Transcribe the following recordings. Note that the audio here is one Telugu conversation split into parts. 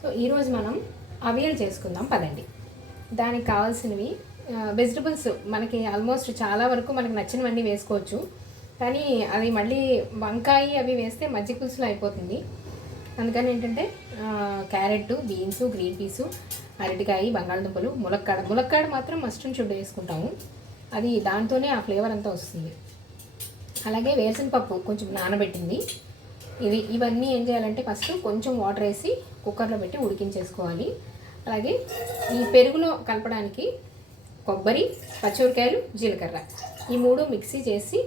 సో ఈరోజు మనం అవియల్ చేసుకుందాం పదండి. దానికి కావాల్సినవి వెజిటబుల్స్ మనకి ఆల్మోస్ట్ చాలా వరకు మనకు నచ్చినవన్నీ వేసుకోవచ్చు. కానీ అది మళ్ళీ వంకాయ అవి వేస్తే మజ్జిగ పులుసులో అయిపోతుంది. అందుకని ఏంటంటే క్యారెట్, బీన్స్, గ్రీన్ పీసు, అరటికాయ, బంగాళదుంపలు, ములక్కాడ మాత్రం మస్ట్ అండ్ షుడ్ వేసుకుంటాము. అది దాంతోనే ఆ ఫ్లేవర్ అంతా వస్తుంది. అలాగే వేరుశనగపప్పు కొంచెం నానబెట్టింది. ఇవన్నీ ఏం చేయాలంటే ఫస్ట్ కొంచెం వాటర్ వేసి కుక్కర్లో పెట్టి ఉడికించేసుకోవాలి. అలాగే ఈ పెరుగులో కలపడానికి కొబ్బరి, పచ్చిమిరకాయలు, జీలకర్ర ఈ మూడు మిక్సీ చేసి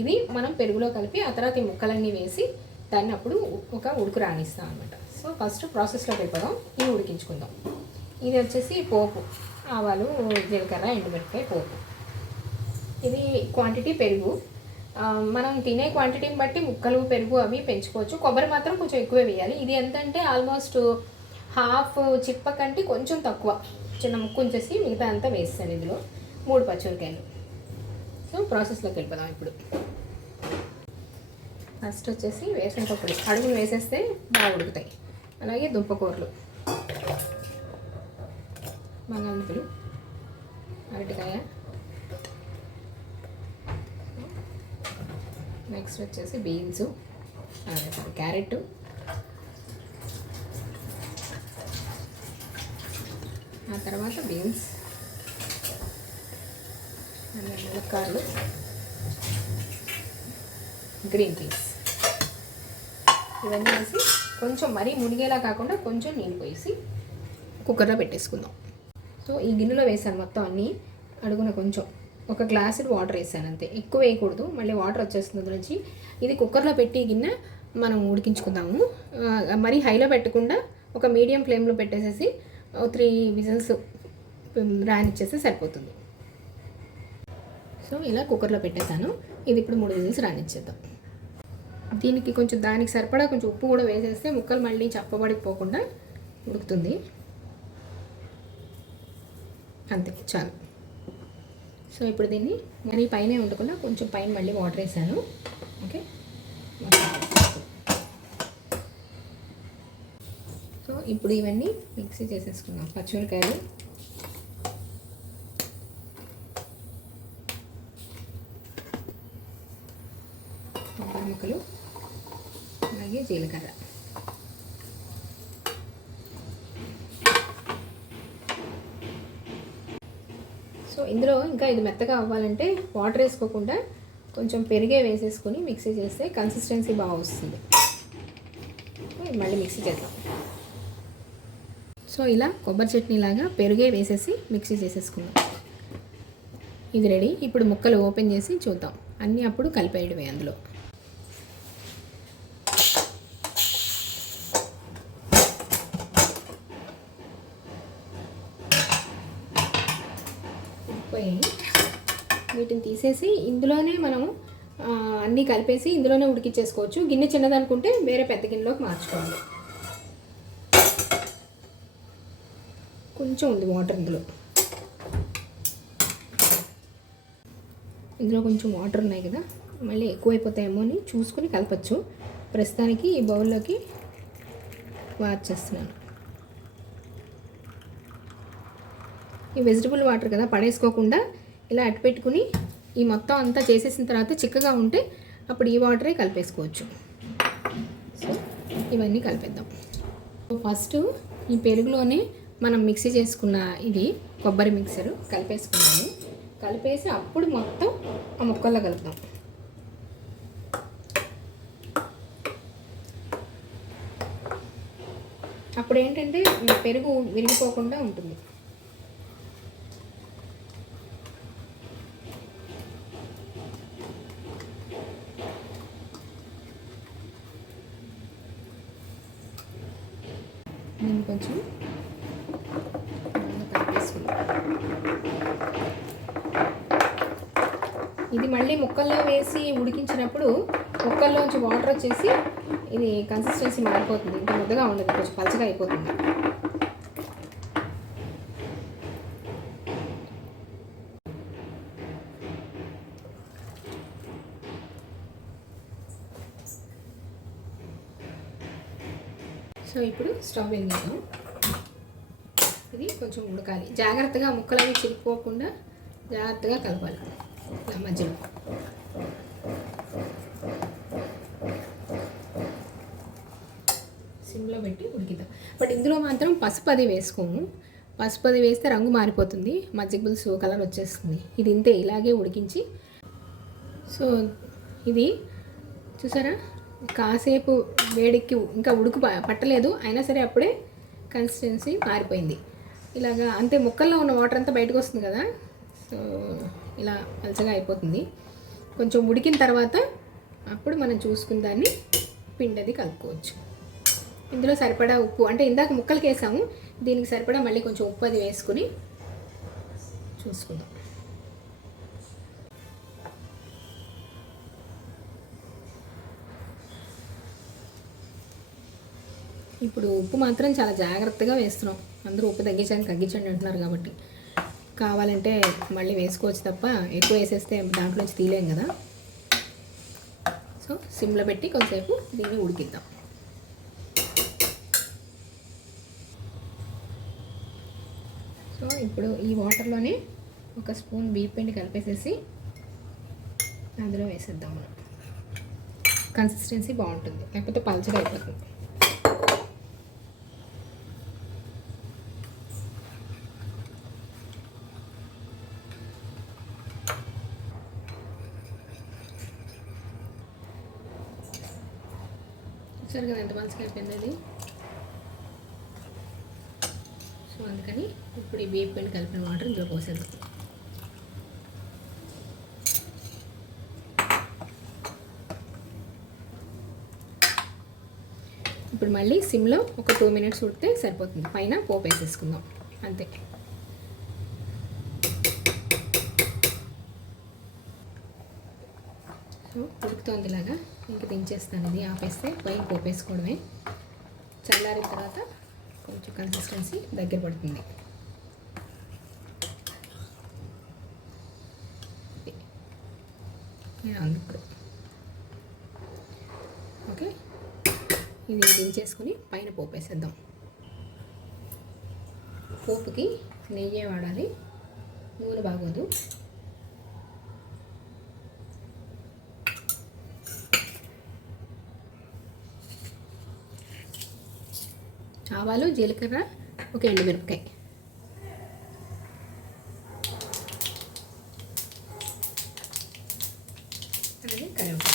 ఇది మనం పెరుగులో కలిపి ఆ తర్వాత ఈ ముక్కలన్నీ వేసి దాన్ని అప్పుడు ఒక ఉడుకు రానిస్తాం అనమాట. సో ఫస్ట్ ప్రాసెస్లోకి వెళ్ళిపోదాం. ఇవి ఉడికించుకుందాం. ఇది వచ్చేసి పోపు, ఆవాలు, జీలకర్ర, ఎండుమిరపకాయ పోపు. ఇది క్వాంటిటీ పెరుగు. మనం తినే క్వాంటిటీని బట్టి ముక్కలు, పెరుగు అవి పెంచుకోవచ్చు. కొబ్బరి మాత్రం కొంచెం ఎక్కువే వేయాలి. ఇది ఎంతంటే ఆల్మోస్ట్ హాఫ్ చిప్ప కంటే కొంచెం తక్కువ చిన్న ముక్కు ఉంచేసి మిగతా అంతా వేస్తాను. ఇందులో 3 పచ్చిమిరకాయలు. సో ప్రాసెస్లోకి వెళ్ళిపోదాం ఇప్పుడు. ఫస్ట్ వచ్చేసి వేరుశనగపప్పు అడుగులు వేసేస్తే బాగా ఉడుకుతాయి. అలాగే దుంపకూరలు, బంగాళదుంపలు, అరటికాయ, నెక్స్ట్ వచ్చేసి బీన్స్, క్యారెట్, ఆ తర్వాత బీన్స్, ములక్కాడలు, గ్రీన్ పీస్ ఇవన్నీ వేసి కొంచెం మరీ మునిగేలా కాకుండా కొంచెం నీళ్ళు పోసి కుక్కర్లో పెట్టేసుకుందాం. సో ఈ గిన్నెలో వేసాను మొత్తం అన్నీ. అడుగున కొంచెం ఒక గ్లాసు వాటర్ వేసాను అంతే, ఎక్కువ వేయకూడదు, మళ్ళీ వాటర్ వచ్చేస్తుంది నుంచి. ఇది కుక్కర్లో పెట్టి గిన్నె మనం ఉడికించుకుందాము. మరీ హైలో పెట్టకుండా ఒక మీడియం ఫ్లేమ్లో పెట్టేసేసి 3 విజిల్స్ రానిచ్చేస్తే సరిపోతుంది. సో ఇలా కుక్కర్లో పెట్టేశాను. ఇది ఇప్పుడు 3 విజిల్స్ రానిచ్చేద్దాం. దీనికి కొంచెం దానికి సరిపడా కొంచెం ఉప్పు కూడా వేసేస్తే ముక్కలు మళ్ళీ చప్పబడిపోకుండా ఉడుకుతుంది. అంతే చాలు. సో ఇప్పుడు దీన్ని మరీ పైనే ఉండకుండా కొంచెం పైన మళ్ళీ వాటర్ వేసాను. ఓకే, సో ఇప్పుడు ఇవన్నీ మిక్సీ చేసేసుకుందాం. పచ్చిమిరకాయలు, కొబ్బరి ముక్కలు, అలాగే జీలకర్ర. సో ఇందులో ఇంకా ఇది మెత్తగా అవ్వాలంటే వాటర్ వేసుకోకుండా కొంచెం పెరిగే వేసేసుకొని మిక్సీ చేస్తే కన్సిస్టెన్సీ బాగా వస్తుంది. మళ్ళీ మిక్సీ చేద్దాం. సో ఇలా కొబ్బరి చట్నీ లాగా పెరుగే వేసేసి మిక్సీ చేసేసుకుందాం. ఇది రెడీ. ఇప్పుడు ముక్కలు ఓపెన్ చేసి చూద్దాం. అన్నీ అప్పుడు కలిపేయడమే. అందులో వీటిని తీసేసి ఇందులోనే మనము అన్నీ కలిపేసి ఇందులోనే ఉడికించేసుకోవచ్చు. గిన్నె చిన్నదనుకుంటే వేరే పెద్ద గిన్నెలోకి మార్చుకోవాలి. కొంచెం ఉంది వాటర్ ఇందులో కొంచెం వాటర్ ఉన్నాయి కదా, మళ్ళీ ఎక్కువైపోతాయేమో అని చూసుకుని కలపచ్చు. ప్రస్తుతానికి ఈ బౌల్లోకి మార్చేస్తున్నాను. ఈ వెజిటబుల్ వాటర్ కదా, పడేసుకోకుండా ఇలా అట్టు పెట్టుకుని ఈ మొత్తం అంతా చేసేసిన తర్వాత చిక్కగా ఉంటే అప్పుడు ఈ వాటరే కలిపేసుకోవచ్చు. సో ఇవన్నీ కలిపేద్దాం. ఫస్ట్ ఈ పెరుగులోనే మనం మిక్సీ చేసుకున్న ఇది కొబ్బరి మిక్సరు కలిపేసుకున్నాము. కలిపేసి అప్పుడు మొత్తం ఆ ముక్కల్లో కలుపుదాం. అప్పుడు ఏంటంటే పెరుగు విరిగిపోకుండా ఉంటుంది. నేను కొంచెం ఇది మళ్ళీ ముక్కల్లో వేసి ఉడికించినప్పుడు ముక్కల్లోంచి వాటర్ వచ్చేసి ఇది కన్సిస్టెన్సీ మారిపోతుంది. ఇంకా ముద్దగా ఉండదు, కొంచెం పలచగా అయిపోతుంది. సో ఇప్పుడు స్టవ్ వెలిగిద్దాం. ఇది కొంచెం ఉడకాలి. జాగ్రత్తగా ముక్కలవి చిరిగిపోకుండా జాగ్రత్తగా కలపాలి ఇలా మధ్యలో. సిమ్లో పెట్టి ఉడికిద్దాం. బట్ ఇందులో మాత్రం పసుపు అది వేసుకోము. పసుపు అది వేస్తే రంగు మారిపోతుంది, మజ్జిగ పులుసు కలర్ వచ్చేస్తుంది. ఇది ఇంతే, ఇలాగే ఉడికించి. సో ఇది చూసారా, కాసేపు వేడికి ఇంకా ఉడుకు పట్టలేదు, అయినా సరే అప్పుడే కన్సిస్టెన్సీ మారిపోయింది. ఇలాగా అంతే, ముక్కల్లో ఉన్న వాటర్ అంతా బయటకు వస్తుంది కదా. సో ఇలా పలచగా అయిపోతుంది. కొంచెం ఉడికిన తర్వాత అప్పుడు మనం చూసుకున్న దాన్ని పిండది కలుపుకోవచ్చు. ఇందులో సరిపడా ఉప్పు, అంటే ఇందాక ముక్కలకి వేసాము, దీనికి సరిపడా మళ్ళీ కొంచెం ఉప్పు అది వేసుకుని చూసుకుందాం. ఇప్పుడు ఉప్పు మాత్రం చాలా జాగ్రత్తగా వేస్తున్నాం. అందరూ ఉప్పు తగ్గించండి అంటున్నారు కాబట్టి కావాలంటే మళ్ళీ వేసుకోవచ్చు తప్ప ఎక్కువ వేసేస్తే దాంట్లోంచి తీయలేం కదా. సో సిమ్లో పెట్టి కొంచెంసేపు దీన్ని ఉడికిద్దాం. సో ఇప్పుడు ఈ వాటర్లోనే ఒక స్పూన్ బియ్యం పిండి కలిపేసేసి అందులో వేసేద్దాం. మనం కన్సిస్టెన్సీ బాగుంటుంది, లేకపోతే పలచగా అయిపోతుంది. చూసారు కదా ఎంత పలచగా అయిపోయింది అది. సో అందుకని ఇప్పుడు ఈ బియ్యం పిండి కలిపిన వాటర్ ఇందులో పోసేద్దాం. ఇప్పుడు మళ్ళీ సిమ్లో ఒక 2 minutes ఉడితే సరిపోతుంది. పైన పోపు వేసేసుకుందాం అంతే. సో ఉడుకుతోంది ఇలాగా, ఇంక దించేస్తాను. ఇది ఆపేస్తే పైన పోపు వేసుకోవడమే. చల్లారిన తర్వాత కొంచెం కన్సిస్టెన్సీ దగ్గర పడుతుంది. ఇప్పుడు ఓకే, ఇది దించేసుకొని పైన పోపు వేసేద్దాం. పోపుకి నెయ్యే వాడాలి, నూనె బాగోదు. ఆవాలు, జీలకర్ర, ఒక ఎండుమిరపకాయ, అలాగే కరివేపాకు.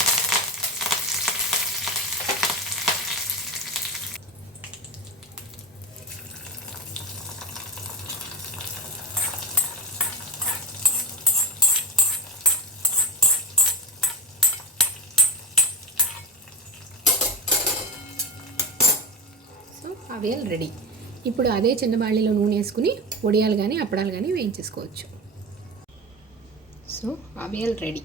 అవియల్ రెడీ. ఇప్పుడు అదే చిన్న బాళ్ళలో నూనె వేసుకుని వడియాలు కానీ అప్పడాలు కానీ వేయించేసుకోవచ్చు. So aviyal ready.